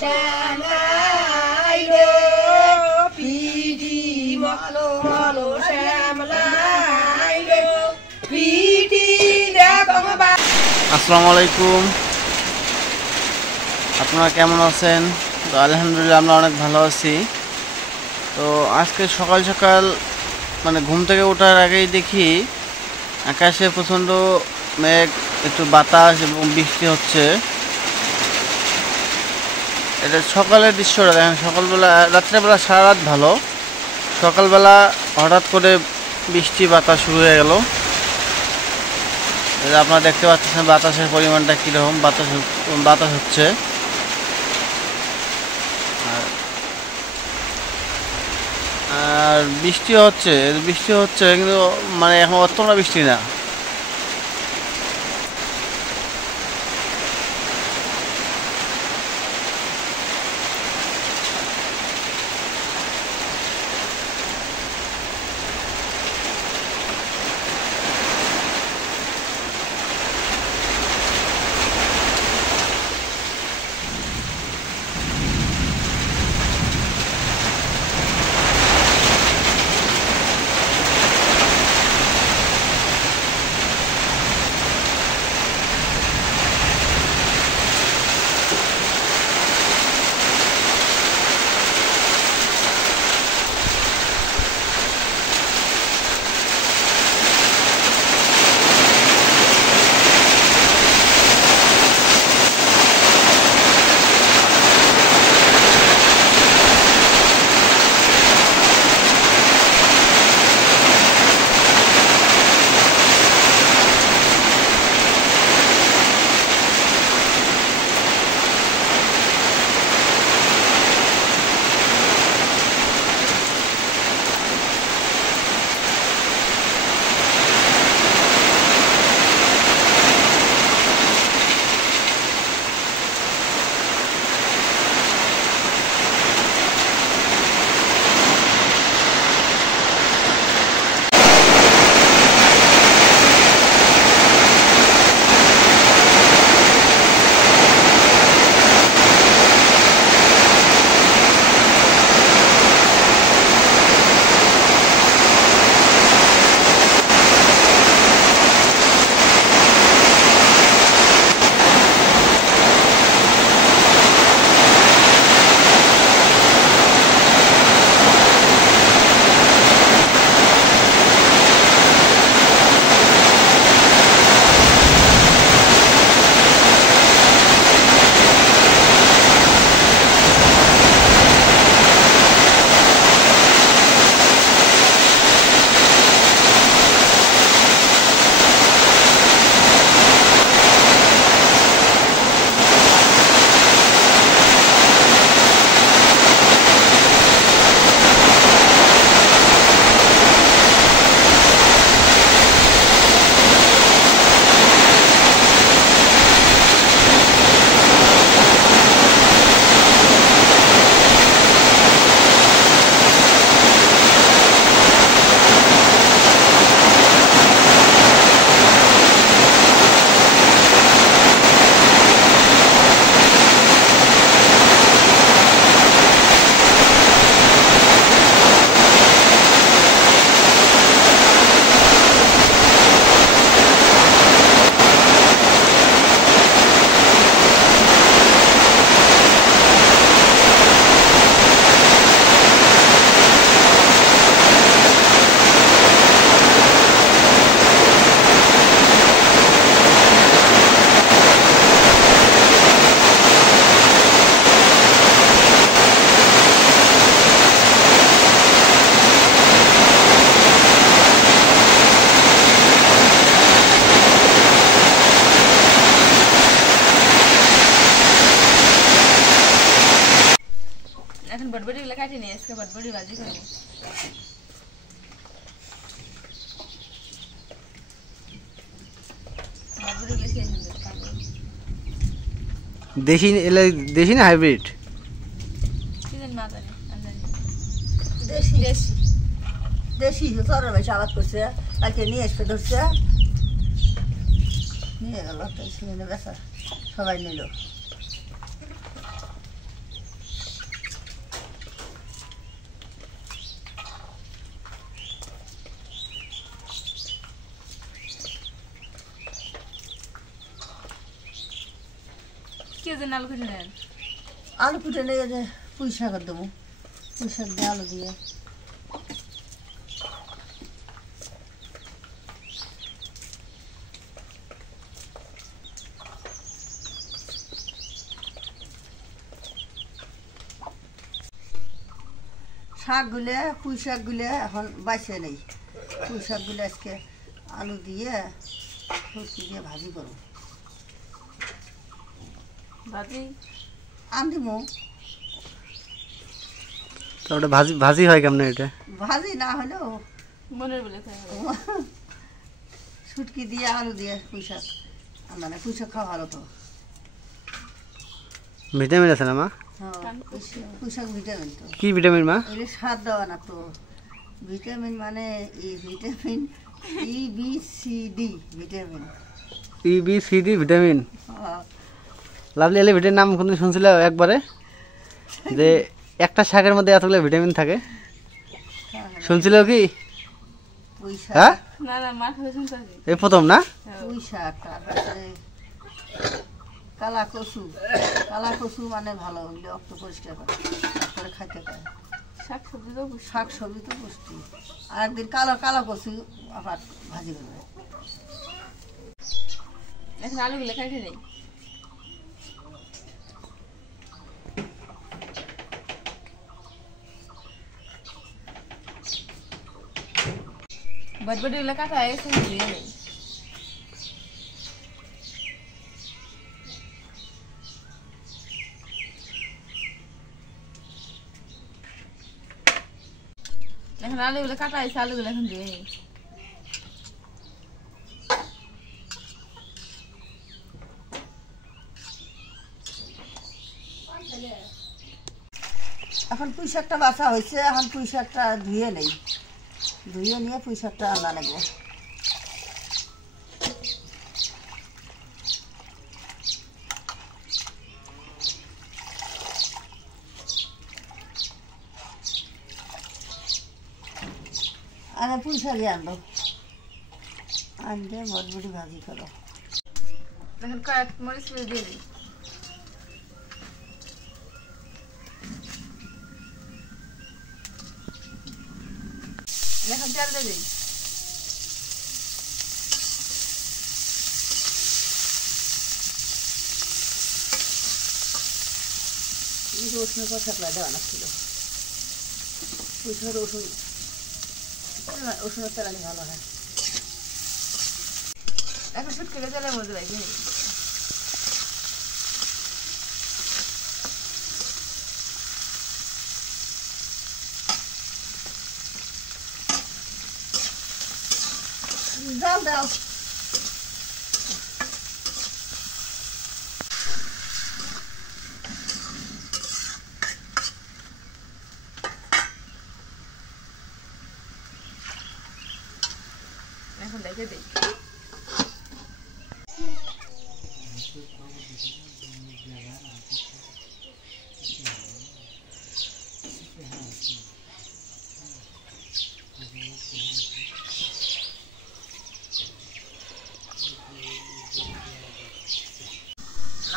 শ্যামলাই রে পিটি মলো মলো শ্যামলাই রে পিটি দেখো বা। আসসালামু আলাইকুম, আপনারা কেমন আছেন? তো আলহামদুলিল্লাহ আমরা অনেক ভালো আছি। তো আজকে সকাল সকাল মানে ঘুম থেকে ওঠার আগেই দেখি আকাশে প্রচণ্ড মেঘ, একটু বাতাস এবং বৃষ্টি হচ্ছে। এটা সকালের দৃশ্যটা দেখেন। সকালবেলা রাত্রেবেলা সারা রাত ভালো, সকালবেলা হঠাৎ করে বৃষ্টি বাতাস শুরু হয়ে গেল। আপনারা দেখতে পাচ্ছেন বাতাসের পরিমাণটা কীরকম, বাতাস হচ্ছে। আর বৃষ্টি হচ্ছে কিন্তু মানে এখন অতটা বৃষ্টি না। এখন বটবটি গুলো কাটি নিয়ে আজকে বটবটি ভাজি করি। দেশি না হাইব্রিড? দেশি দেশি দেশি তোর বেশি আবাদ করছে, কালকে নিয়ে এসে ধরছে, নিয়ে গেল বেচা, সবাই নিল। কি যে আলু কেটে নেন আলু কুটে নিয়ে যে পুঁই শাক দেবো পুঁই শাক দিয়ে আলু দিয়ে শাকগুলো পুঁই শাকগুলো এখন বাইছে নেই পুঁই শাকগুলো আজকে আলু দিয়ে ফুটকি দিয়ে ভাজি করবো ভাজি আনদিমো তো ওটা ভাজি ভাজি হয় কেমন এটা? ভাজি না হলেও মনের বলে খাই হবে শুটকি দিয়ে আলু দিয়ে পুঁই শাক মানে পুঁই শাক খাওয়া ভালো তো ভিটামিন আছে না মা? হ্যাঁ পুঁই শাক ভিটামিন তো কি ভিটামিন মা? এগুলো স্বাদ দেওয়া না তো ভিটামিন মানে এই vitamin EBCD vitamin EBCD vitamin. হ্যাঁ লাভলি এলে ভিটামিন নাম কোনদিন শুনছিল একবারে যে একটা শাকের মধ্যে এতগুলো ভিটামিন থাকে শুনছিল কি? পুঁই হ্যাঁ শাক না না মা খাবে শুনতে হবে এই প্রথম না? পুঁই শাক তারপরে কালা কচু মানে ভালো রক্ত পরিষ্কার করে তারপরে খাইতে পারে শাক সবজি তো শাক সবজি তো পুষ্টি আর একদিন কালা কচু আবার ভাজি করবে এখন আলুগুলো কেটে নেই বটবটিগুলো কাটা হয়ে গেছে ধুয়ে নেই এখন আলুগুলো কাটা হয়েছে আলুগুলো এখন ধুয়ে নেই এখন পুঁই শাকটা বাছা হয়েছে এখন পুঁই শাকটা ধুয়ে নেই ধুয়ে নিয়ে পুঁই শাকটা আনা লাগবে আরে পুঁই শাকই আনলো আনতে বটবটি ভাজি করো এখন কয়েক মরিচ দিয়ে দিই এখন তেল দিয়ে দিই রসুনের কথা দেওয়া না ছিল পুঁই শাক রসুনের তেলানি ভালো হয় এখন শুটকিটা তেলের মধ্যে রাখি দাও এখন দেখে দিই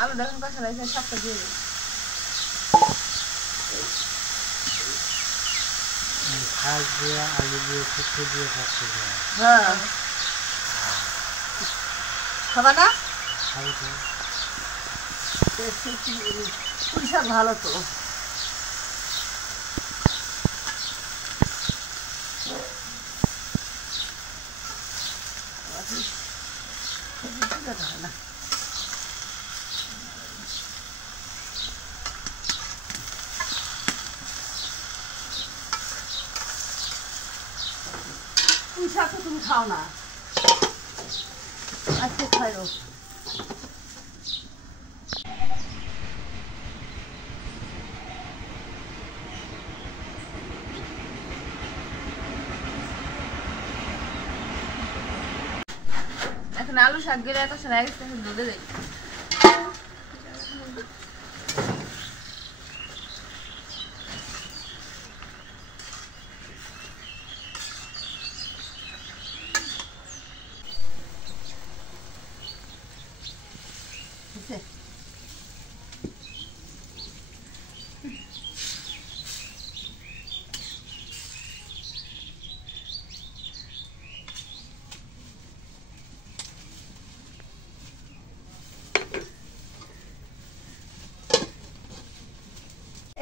আলু দেখুন কষা লাগছে শাকটা দিয়ে দিই শাক দিয়ে আলু দিয়ে শুক্তো দিয়ে খাচ্ছে হ্যাঁ খাবা না পুঁই শাক ভালো তো না পুঁই শাক তো তুমি খাও না আজকে খাইও এখন আলু শাক গেলে এত সারা গেছে এখন দুধে দেই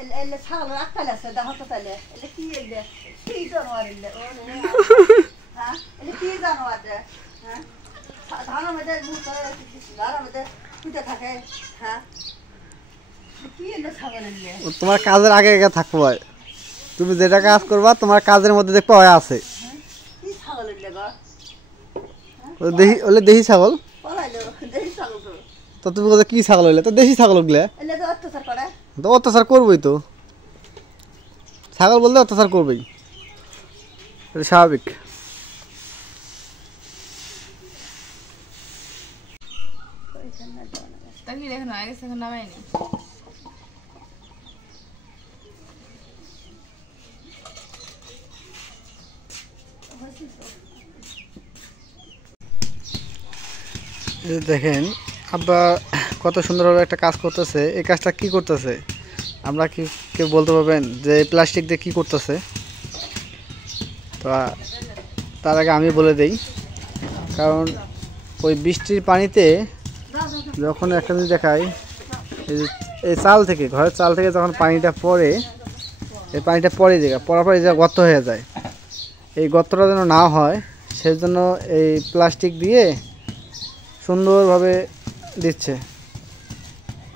এলে ছাগলের আক্কাল আছে দেখো তো তাহলে এলে কি এলে কি জানোয়ার এলে হ্যাঁ এলে কি জানোয়ার রে হ্যাঁ ধানের মধ্যে ধানের মধ্যে পুঁতে থাকে হ্যাঁ কি এলে ছাগল এলে তোমার কাজের আগে আগে থাকবো ভাই, তুমি যেটা কাজ করবা তোমার কাজের মধ্যে দেখবো হয় আছে। কি ছাগল এলে গো দেশি ছাগল। পলাইলো দেশি ছাগল তো তুমি বলছো কি ছাগল হইলে? তো দেশি ছাগল ওগুলা এলে তো অত্যাচার করে তো অত্যাচার করবোই তো, ছাগল বললে অত্যাচার করবেই, এটা স্বাভাবিক। তাহলে দেখুন আগে এখন নামাইনি। দেখেন আব্বা কত সুন্দরভাবে একটা কাজ করতেছে। এই কাজটা কি করতেছে আমরা কি কেউ বলতে পারবেন যে প্লাস্টিক দিয়ে কি করতেছে? তো তার আগে আমি বলে দেই, কারণ ওই বৃষ্টির পানিতে যখন একটা জিনিস দেখায়, এই চাল থেকে, ঘরের চাল থেকে যখন পানিটা পড়ে, এই পানিটা পড়ে যায়, পড়ার পরে যা গর্ত হয়ে যায়, এই গর্তটা যেন না হয় সেজন্য এই প্লাস্টিক দিয়ে সুন্দরভাবে দিচ্ছে।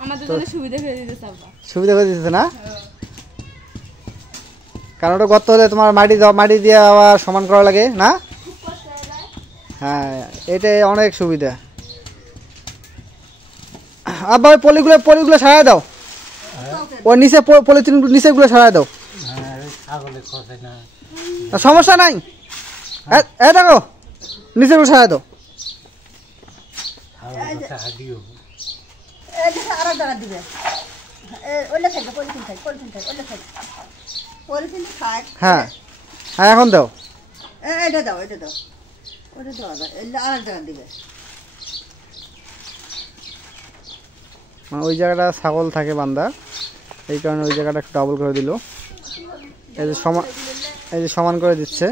আমাদের জন্য সুবিধা করে দিতেছে আব্বা। সুবিধা করে দিচ্ছে না, কারণ ওটা গর্ত হলে তোমার মাটি দিয়ে আবার সমান করা লাগে না। হ্যাঁ এটাই অনেক সুবিধা। আবার পলিগুলো সারাই দাও, ওর নিচে পলিথিন নিচেগুলো সারাই দাও, সমস্যা নাই। দেখো নিচেগুলো সারাই দাও। আর জায়গা দিবে ওলে খাইবে পলিথিন খাই ওলে খাই পলিথিন খাই হ্যাঁ হ্যাঁ এখন দাও, এটা দাও ওটা দেওয়া যায় এলে আর জায়গা দিবে। ওই জায়গাটা ছাগল থাকে বান্ধা, এই কারণে ওই জায়গাটা একটু ডাবল করে দিল। এই যে সমান করে দিচ্ছে।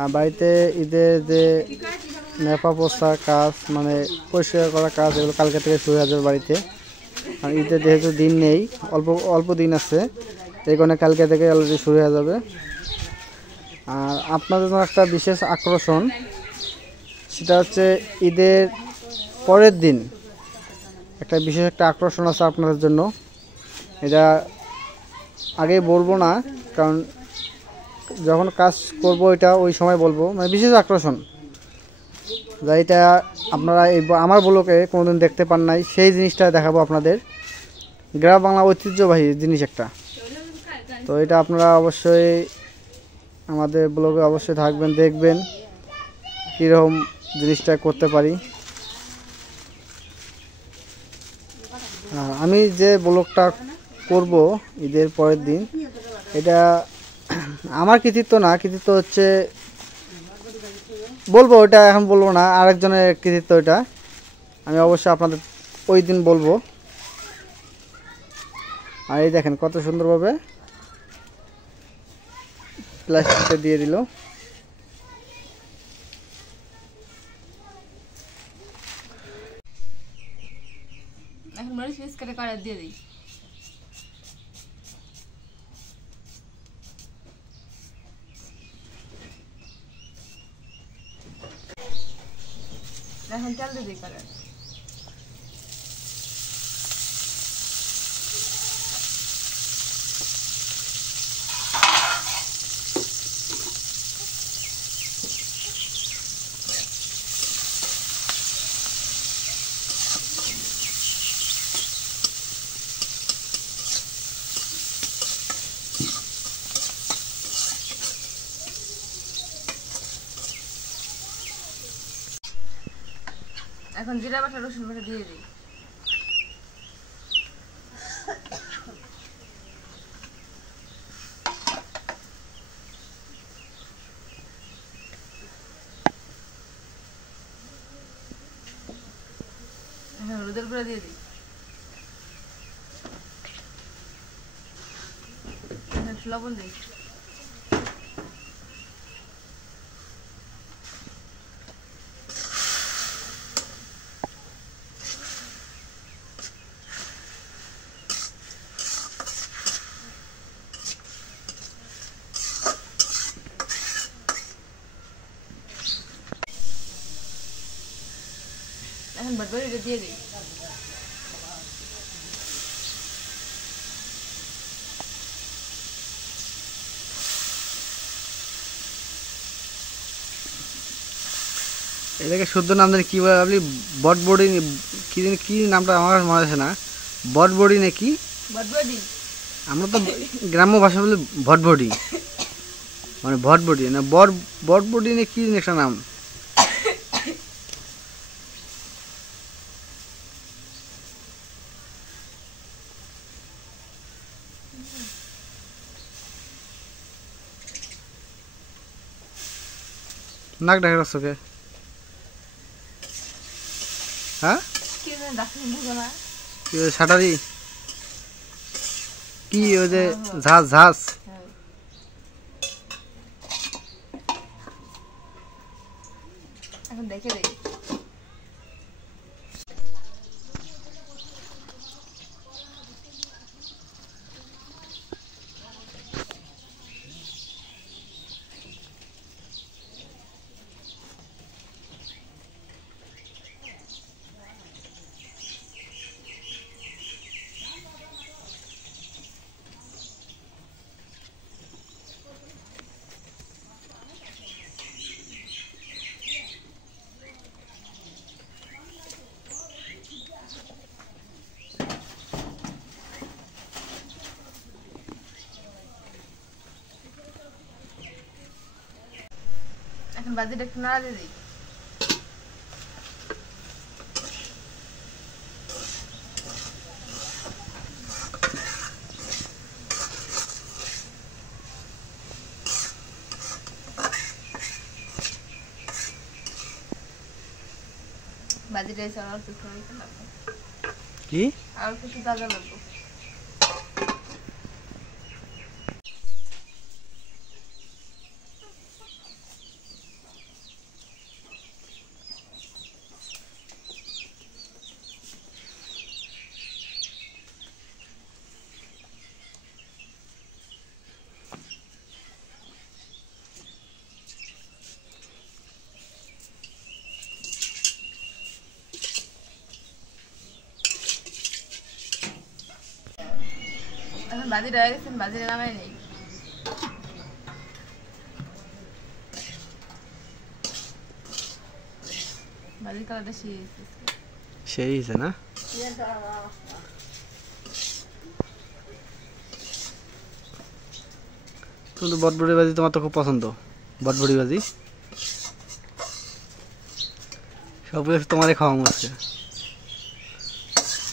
আর বাড়িতে ঈদের যে নেপা পোষা কাজ, মানে পরিষ্কার করা কাজ, এগুলো কালকে থেকে শুরু হয়ে যাবে বাড়িতে। আর ঈদের যেহেতু দিন নেই, অল্প দিন আছে, এই কারণে কালকে থেকে অলরেডি শুরু হয়ে যাবে। আর আপনাদের জন্য একটা বিশেষ আকর্ষণ, সেটা হচ্ছে ঈদের পরের দিন একটা বিশেষ একটা আকর্ষণ আছে আপনাদের জন্য। এটা আগে বলবো না, কারণ যখন কাজ করব এটা ওই সময় বলবো, মানে বিশেষ আকর্ষণ যা এটা আপনারা আমার ব্লগে কোনোদিন দেখতে পান নাই, সেই জিনিসটা দেখাবো আপনাদের। গ্রাম বাংলা ঐতিহ্যবাহী জিনিস একটা, তো এটা আপনারা অবশ্যই আমাদের ব্লগে অবশ্যই থাকবেন, দেখবেন কীরকম জিনিসটা করতে পারি। আমি যে ব্লগটা করব ঈদের পরের দিন, এটা আমার কৃতিত্ব না, কৃতিত্ব হচ্ছে বলবো, ওটা এখন বলবো না, আরেকজনের কৃতিত্ব এটা। আমি অবশ্যই আপনাদের ওই দিন বলবো। আর এই দেখেন কত সুন্দরভাবে প্লাস্টিকটা দিয়ে দিল। এখন মরিচ পিস করে করে দিয়ে দিই। এখন তেল দিয়ে দিই করে। এখন জিরা বাটা রসুন বাটা দিয়ে দিই। এখন হলুদের গুঁড়া দিয়ে দিই। লবণ দিই। এখন বড়বড়িটা দিয়ে দিই। এটাকে শুদ্ধ নাম জানি কি বলে আপনি? বটবডি কি জানি কি নামটা আমার মনে আছে না। বটবডি নাকি? বড়বড়ি আমরা তো গ্রাম্য ভাষা বলি ভটবডি, মানে ভটবডি না বটবডি না কি একটা নাম। নাক দেখা যাচ্ছে ওকে। হ্যাঁ কি জানি ডাক্তার বুঝো না। কি ওই শাটারি কি ওই যে ঝাঁস ঝাঁস। এখন দেখে দিই। এখন বাজিটা একটু নাড়া দিয়ে দিই। বাজিটা এসে আর একটু ফ্রাই লাগবে। কি আর কিছু দাদা লাগবে। এখন বাজিটা হয়ে গেছে, বাজিটা নামাই নেই। বাজির কালারটা সেই হয়েছে না? তুমি তো বটবডি বাজি তোমার তো খুব পছন্দ। বটবডি বাজি সব কিছু তোমারই খাওয়া হচ্ছে,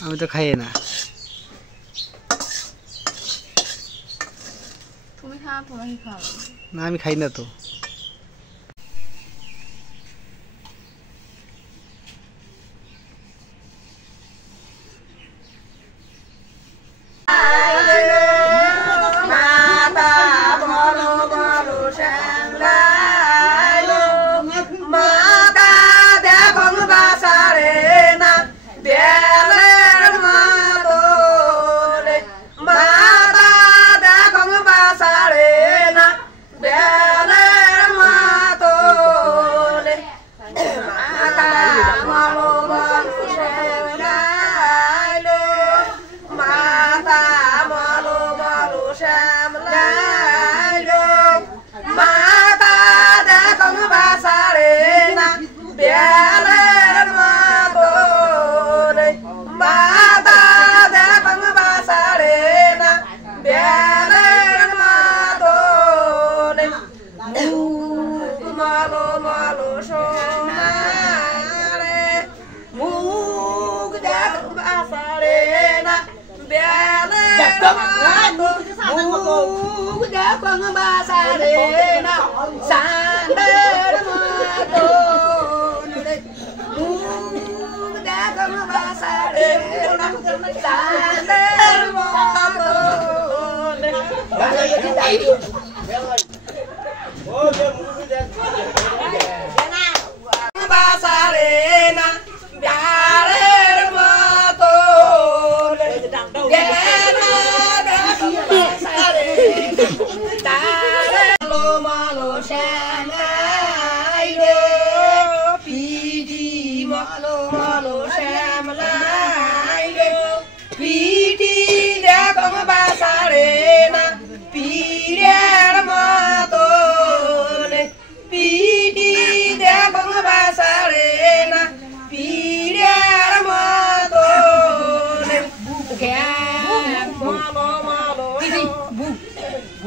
আমি তো খাইয়ে না। তুমি খাও, তোমাকে খাওয়াবো না আমি খাই না তো। Hãy subscribe cho kênh Ghiền Mì Gõ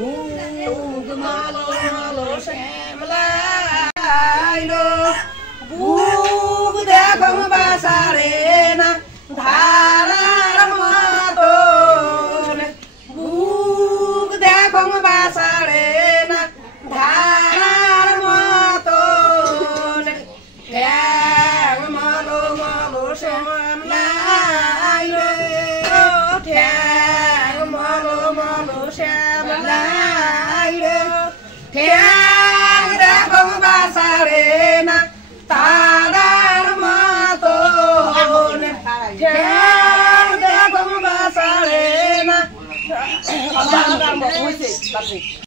để không bỏ lỡ những video hấp dẫn.